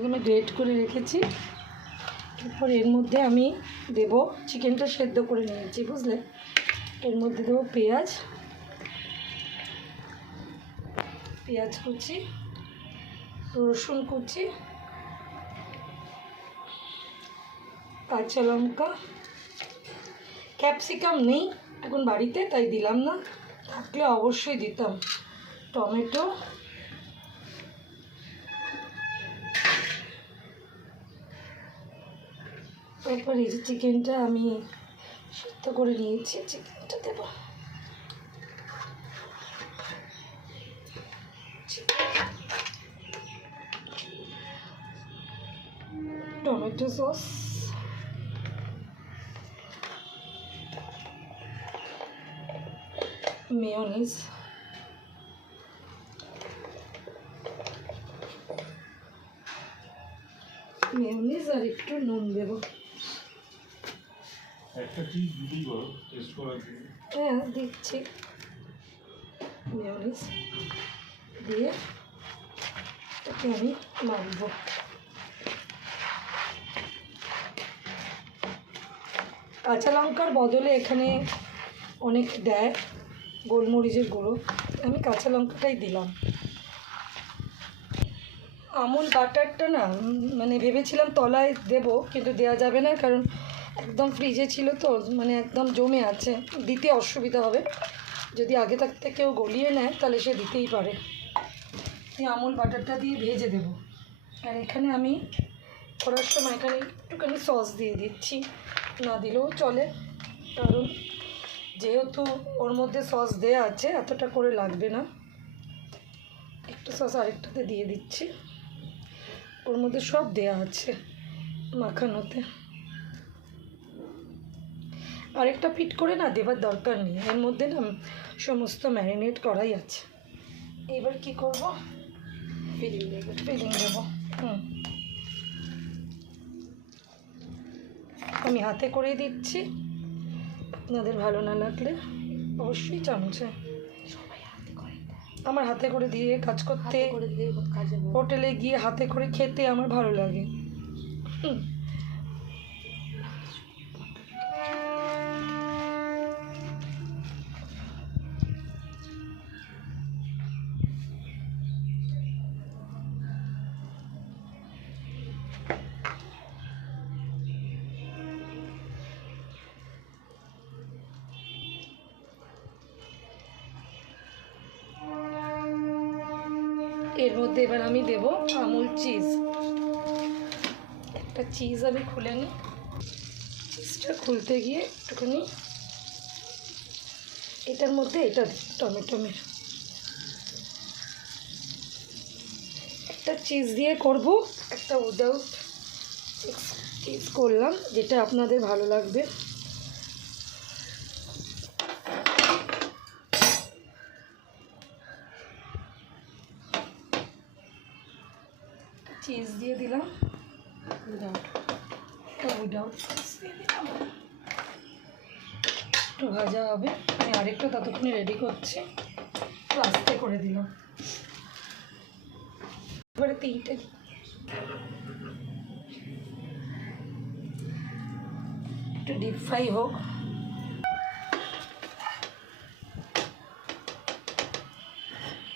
আমি গ্রেট করে রেখেছি। এরপর এর মধ্যে আমি দেব চিকেনটা সেদ্ধ করে নিয়েছি, বুঝলে। এর মধ্যে দেবো পেঁয়াজ কুচি, রসুন কুচি, কাঁচা লঙ্কা, ক্যাপসিকাম নেই এখন বাড়িতে, তাই দিলাম না, থাকলে অবশ্যই দিতাম। টমেটো, এরপর এই যে চিকেনটা আমি সিদ্ধ করে নিয়েছি, চিকেনটা দেব। টমেটো সস, মেয়োনিজ, আর একটু নুন দেবো। হ্যাঁ দিচ্ছি। মেয়োনিজ দিয়ে এটাকে আমি মাখবো। কাঁচা লঙ্কার বদলে এখানে অনেক দেয় গোলমরিচের গুঁড়ো, আমি কাঁচা লঙ্কাটাই দিলাম। আমুল বাটারটা না মানে ভেবেছিলাম তলায় দেব, কিন্তু দেওয়া যাবে না, কারণ একদম ফ্রিজে ছিল তো, মানে একদম জমে আছে, দিতে অসুবিধা হবে। যদি আগে থাকতে কেউ গলিয়ে নেয় তাহলে সে দিতেই পারে। এই আমুল বাটারটা দিয়ে ভেজে দেব। আর এখানে আমি করার সময় এখানে একটুখানি সস দিয়ে দিচ্ছি, না দিলেও চলে, কারণ যেহেতু ওর মধ্যে সস দেওয়া আছে এতটা করে লাগবে না। একটু সস আরেকটাতে দিয়ে দিচ্ছি, ওর মধ্যে সব দেয়া আছে মাখানোতে। আরেকটা পিট করে না দেবার দরকার নেই, এর মধ্যে না সমস্ত ম্যারিনেট করাই আছে। এবার কি করব, ফিলিং দেবো। আমি হাতে করে দিচ্ছি, আপনাদের ভালো না লাগলে অবশ্যই চামচে। আমার হাতে করে দিয়ে কাজ করতে, হোটেলে গিয়ে হাতে করে খেতে আমার ভালো লাগে। এর মধ্যে এবার আমি দেব আমুল চিজ। একটা চিজ আমি খুলে নিই, চিজটা খুলতে গিয়ে একটুখানি এটার মধ্যে এটা টমেটোমের একটা চিজ দিয়ে করব, একটা উইদাউট চিজ করলাম, যেটা আপনাদের ভালো লাগবে। চিজ দিয়ে দিলাম, উইদাউট দিয়ে দিলাম, একটু ভাজা হবে। আমি আরেকটা ততক্ষণে রেডি করছি, একটু আস্তে করে দিলাম। এবারে তিনটে একটু ডিপ ফ্রাই হোক।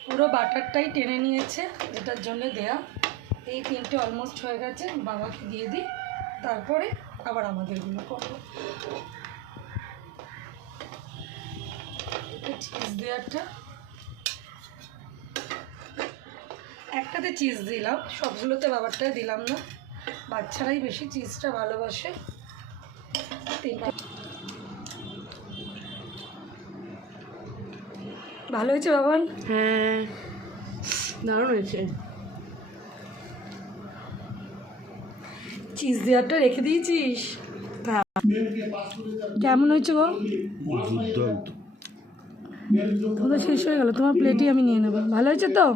পুরো বাটারটাই টেনে নিয়েছে, যেটার জন্য দেয়া। এই তিনটে অলমোস্ট হয়ে গেছে, বাবাকে দিয়ে দিই, তারপরে আবার আমাদেরগুলো করবো। চিজ দেওয়াটা একটাতে চিজ দিলাম, সবগুলোতে বাবারটাই দিলাম না, বাচ্চারাই বেশি চিজটা ভালোবাসে। তিনটা ভালো হয়েছে বাবান? হ্যাঁ দারুণ হয়েছে। চিজ দেওয়ারটা রেখে দিয়েছিস? কেমন হয়েছে গো? তোমাদের শেষ হয়ে গেল, তোমার প্লেটই আমি নিয়ে নেবো। ভালো হয়েছে তো?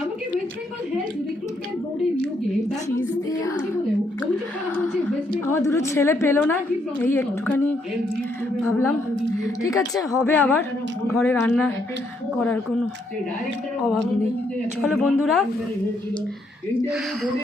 এমনকি ওয়েস্ট বেঙ্গল হেলথ রিক্রুটমেন্ট বোর্ডের নিয়োগে ব্যাপক দুর্নীতি বলেও অভিযোগ করা হয়েছে ওয়েস্ট বেঙ্গল। আমার দুটো ছেলে পেলো না, এই একটুখানি ভাবলাম ঠিক আছে হবে, আবার ঘরে রান্না করার কোনো অভাব নেই। চলো বন্ধুরা।